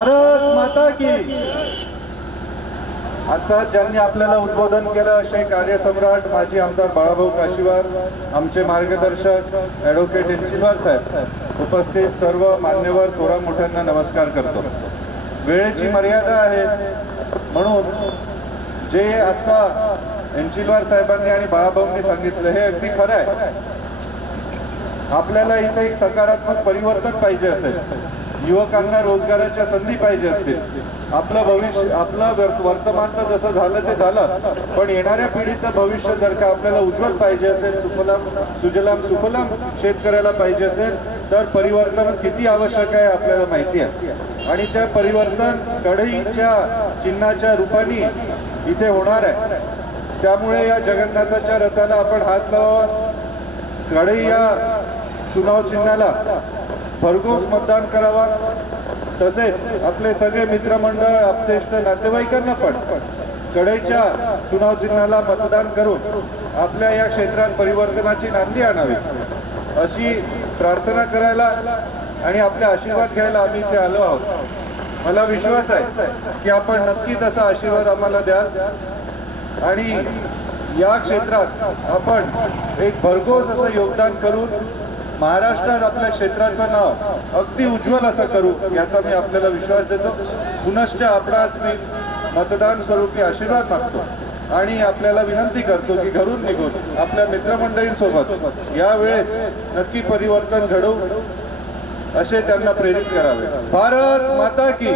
भारत माता की। आता ज्यांनी आपल्याला उद्बोधन केलं असे कार्यसम्राट माजी आमदार बाळाभाऊ काशीवार, आमचे मार्गदर्शक ॲडव्होकेट एन्चिलवार साहेब, उपस्थित सर्व मान्यवर थोरा मोठ्यांना नमस्कार करतो। वेळेची मर्यादा आहे म्हणून जे आता एन्चिलवार साहेबांनी आणि बाळाभाऊंनी सांगितलं हे अगदी खरं आहे। आपल्याला इथे एक सकारात्मक परिवर्तन पाहिजे असेल, युवकांना रोजगाराच्या संधी पाहिजे असतील, आपलं भविष्य आपलं वर्तमान तर जसं झालं ते झालं, पण येणाऱ्या पिढीचं भविष्य जर का आपल्याला उज्ज्वल पाहिजे असेल, सुजलाम सुफलाम शेतकऱ्याला पाहिजे असेल तर परिवर्तन किती आवश्यक आहे आपल्याला माहिती आहे। आणि त्या परिवर्तन कढईच्या चिन्हाच्या रूपाने इथे होणार आहे। त्यामुळे या जगन्नाथाच्या रथाला आपण हात लावा, कढई या चुनाव चिन्हाला भरघोस मतदान करावा, तसेच आपले सगळे मित्रमंडळ आपतेष्ट नातेवाईकांना पण कढईच्या चुनाव चिन्हाला मतदान करून आपल्या या क्षेत्रात परिवर्तनाची नांदी आणावी अशी प्रार्थना करायला आणि आपले आशीर्वाद घ्यायला आम्ही इथे आलो आहोत। मला विश्वास आहे की आपण नक्कीच असा आशीर्वाद आम्हाला द्याल आणि या क्षेत्रात आपण एक भरघोस असं योगदान करून महाराष्ट्रात आपल्या क्षेत्राचं नाव अगदी उज्ज्वल असं करू याचा मी आपल्याला विश्वास देतो। पुनश्च आपणास मी मतदान स्वरूपी आशीर्वाद मागतो आणि आपल्याला विनंती करतो की घरून निघून आपल्या मित्रमंडळींसोबत यावेळेस नक्की परिवर्तन घडवू असे त्यांना प्रेरित करावे। भारत माता की।